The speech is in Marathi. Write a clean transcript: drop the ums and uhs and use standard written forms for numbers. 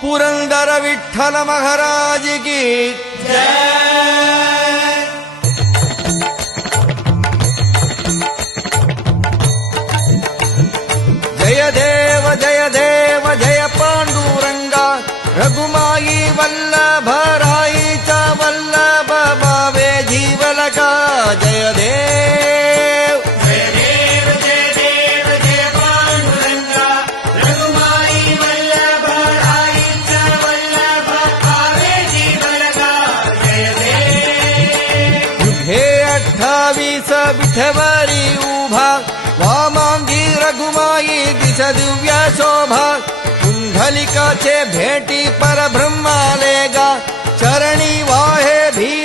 पुरंदर विठ्ठल महाराज की जय। जय देव जय देव जय पांडुरंगा रघुमाई वल्लभ राईचा वल्लभ भावे जीवलका जय देव। जय देव जय देव जय पांडुरंगा रघुमाई वल्लभ राईचा वल्लभ भावे जीवलका जय देव। युगे 28 विठवरी उभा वामांगी रघुमाई दिस दिव्य शोभा कुंडलिकाचे भेटी परब्रह्मालेगा चरणी वाहे भी